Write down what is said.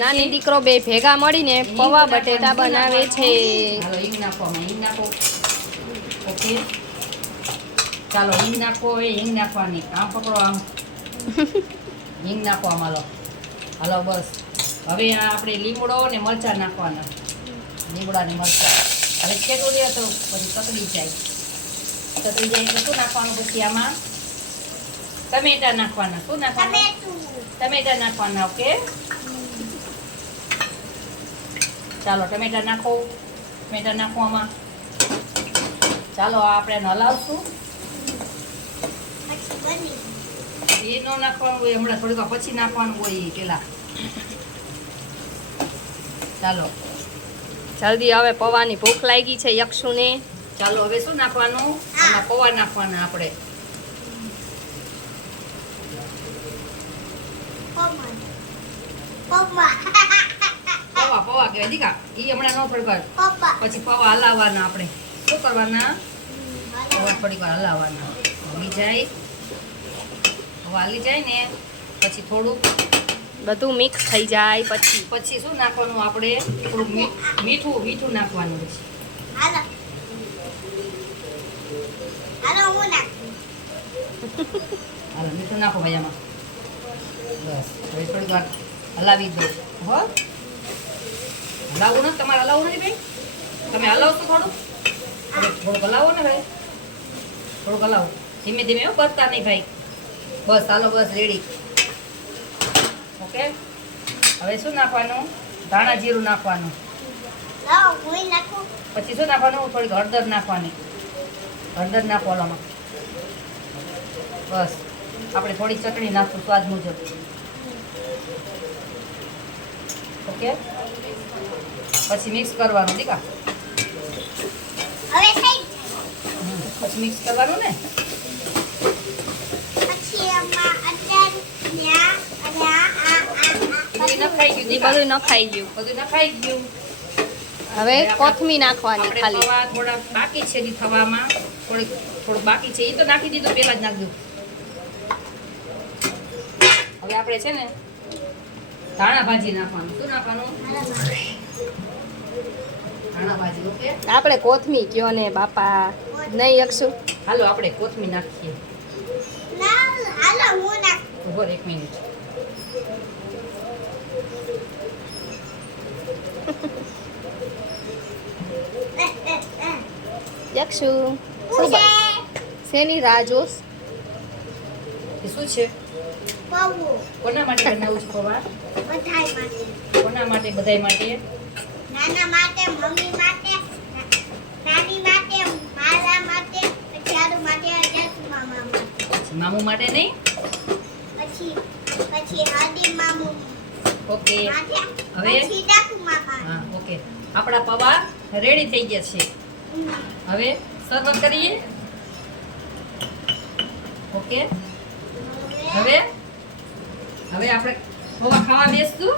નાની દીકરો બે ભેગા મળીને પૌવા બટેટા બનાવે છે. હાલો હિંગ નાખો, હિંગ નાખો. ઓકે ચાલો હિંગ નાખો. હવે હિંગ નાખવાની. આમ પકડો, આમ હિંગ નાખો આમ. હાલો બસ. હવે આપણે લીમડો ને મરચાં નાખવાના. લીમડા ને મરચાં. હવે ખેડું લે તો પછી તતડી જાય. તતડી જાય એટલે શું નાખવાનું? પછી આમાં ટમેટા નાખવાના. શું નાખવાનું? ટમેટા નાખવાના. ઓકે ચાલો ટમેટા નાખો. ટમેટા નાખો આમાં. ચાલો આપણે હલાવશું. એ ન નાખવાનું હોય, હમણાં થોડીક વાર પછી નાખવાનું હોય પેલા. ચાલો જલ્દી, હવે પૌવાની ભૂખ લાગી છે યક્ષુને. ચાલો હવે શું નાખવાનું? આમાં પૌવા નાખવાના આપણે. પૌવા કહેવાય દીકા. એ હમણાં ન થોડીક વાર પછી પૌવા હલાવવાના આપણે. શું કરવાના? પૌવા થોડીક વાર હલાવવાના. હલી જાય, પૌવા હલી જાય ને પછી થોડુંક બધું મિક્સ થઈ જાય પછી શું નાખવાનું? આપણે થોડુંક મીઠું નાખવાનું. પછી હાલો મીઠું નાખો ભાઈ આમાં. બસ હવે થોડીક વાર હલાવી દો. હો હલાવવું ને તમારે? હલાવવું નથી ભાઈ? તમે હલાવશો થોડુંક હલાવો ને ભાઈ. થોડુંક હલાવો ધીમે ધીમે. બસતા નહીં ભાઈ. બસ હાલો બસ રેડી. ઓકે હવે શું નાખવાનું? ધાણા જીરું નાખવાનું. પછી શું નાખવાનું? થોડીક હળદર નાખવાની. હળદર નાખો આમાં. બસ આપણે થોડી ચટણી નાખશું સ્વાદ મુજબ. ઓકે પછી મિક્સ કરવાનું દીકા. પછી મિક્સ કરવાનું ને. બધું નખાઈ ગયું. હવે કોથમી નાખવાની. ખાલી થોડા બાકી છે થવામાં. થોડુંક બાકી છે. એ તો નાખી દીધું, પેલા જ નાખી દીધું. હવે આપણે છે ને ધાણા ભાજી નાખવાનું. શું નાખવાનું? ધાણા ભાજી. ઓકે આપણે કોથમી કયો ને બાપા. નહીં યક્ષુ? હાલો આપણે કોથમી નાખીએ. ઉભો એક મિનિટ. યક્ષુ શેની રાહ જોશ? એ શું છે? કોના માટે બનાવું છું પૌવા? કોના માટે? બધાય માટે? નાના માટે, મમ્મી માટે, નાની માટે, મારા માટે, ચારુ માટે, ચાચુ મામા માટે. મામુ માટે નહીં? પછી હાદી મામુ. ઓકે હવે પછી ડાકુ મામા. હા ઓકે આપણા પૌવા રેડી થઈ ગયા છે. હવે સર્વ કરીએ. ઓકે હવે આપણે પૌવા ખાવા બેસશું.